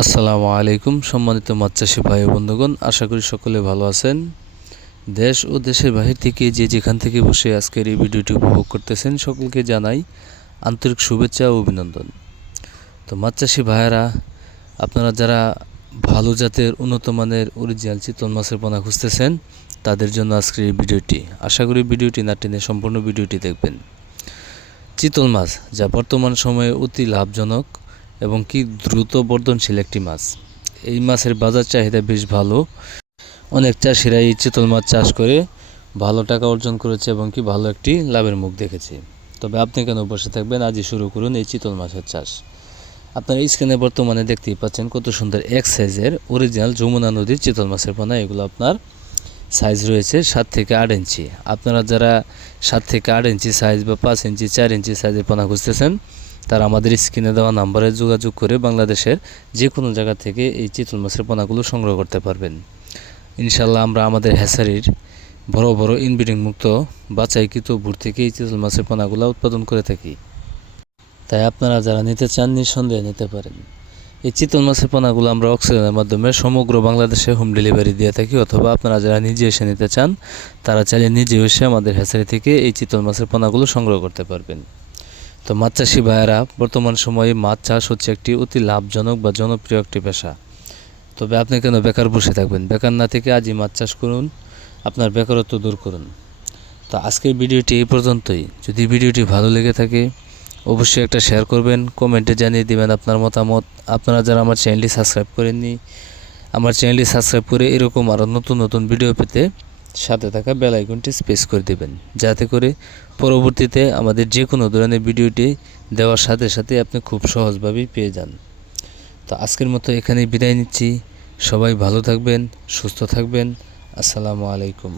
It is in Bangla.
আসসালামু আলাইকুম সম্মানিত মাছ চাষি ভাই ও বন্ধুগণ, আশা করি সকলে ভালো আছেন। দেশ ও দেশের বাহির থেকে যে যেখান থেকে বসে আজকের এই ভিডিওটি উপভোগ করতেছেন সকলকে জানাই আন্তরিক শুভেচ্ছা ও অভিনন্দন। তো মাছ চাষি ভাইয়েরা, আপনারা যারা ভালো জাতের উন্নত মানের অরিজিনাল চিতল মাছের পোনা খুঁজতেছেন তাদের জন্য আজকের এই ভিডিওটি। আশা করি ভিডিওটি না টেনে সম্পূর্ণ ভিডিওটি দেখবেন। চিতল মাছ যা বর্তমান সময়ে অতি লাভজনক এবং কি দ্রুত বর্ধনশীল একটি মাছ। এই মাছের বাজার চাহিদা বেশ ভালো। অনেক চাষিরা এই চিতল মাছ চাষ করে ভালো টাকা অর্জন করেছে এবং কি ভালো একটি লাভের মুখ দেখেছে। তবে আপনি কেন বসে থাকবেন, আজই শুরু করুন এই চিতল মাছের চাষ। আপনার স্ক্রিনে বর্তমানে দেখতেই পাচ্ছেন কত সুন্দর এক সাইজের অরিজিনাল যমুনা নদীর চিতল মাছের পোনা। এগুলো আপনার সাইজ রয়েছে 7 থেকে 8 ইঞ্চি। আপনারা যারা 7 থেকে 8 ইঞ্চি সাইজ বা 5 ইঞ্চি 4 ইঞ্চি সাইজের পোনা খুঁজতেছেন তারা আমাদের স্ক্রিনে দেওয়া নাম্বারে যোগাযোগ করে বাংলাদেশের যে কোনো জায়গা থেকে এই চিতল মাছের পোনাগুলো সংগ্রহ করতে পারবেন। ইনশাল্লাহ আমরা আমাদের হ্যাচারির বড় বড় ইনব্রিডিং মুক্ত বাছাইকৃত ভুর থেকে এই চিতল মাছের পোনাগুলো উৎপাদন করে থাকি। তাই আপনারা যারা নিতে চান নিঃসন্দেহে নিতে পারেন। এই চিতল মাছের পোনাগুলো আমরা অক্সিজেনের মাধ্যমে সমগ্র বাংলাদেশে হোম ডেলিভারি দিয়ে থাকি, অথবা আপনারা যারা নিজে এসে নিতে চান তারা চাইলে নিজে এসে আমাদের হ্যাচারি থেকে এই চিতল মাছের পোনাগুলো সংগ্রহ করতে পারবেন। তো মাছ চাষি ভাইয়েরা, বর্তমান সময়ে মাছ চাষ হচ্ছে একটি অতি লাভজনক বা জনপ্রিয় একটি পেশা। তবে আপনি কেন বেকার বসে থাকবেন? বেকার না থেকে আজই মাছ চাষ করুন, আপনার বেকারত্ব দূর করুন। তো আজকের ভিডিওটি এই পর্যন্তই। যদি ভিডিওটি ভালো লেগে থাকে অবশ্যই একটা শেয়ার করবেন, কমেন্টে জানিয়ে দেবেন আপনার মতামত। আপনারা যারা আমার চ্যানেলটি সাবস্ক্রাইব করেননি, আমার চ্যানেলটি সাবস্ক্রাইব করে এরকম আরও নতুন নতুন ভিডিও পেতে সাথে থাকা বেল আইকনটি প্রেস করে দেবেন, যাতে করে পরবর্তীতে আমাদের যে কোনো ধরনের ভিডিওটি দেওয়ার সাথে সাথে আপনি খুব সহজভাবেই পেয়ে যান। তো আজকের মতো এখানেই বিদায় নিচ্ছি। সবাই ভালো থাকবেন, সুস্থ থাকবেন। আসসালামু আলাইকুম।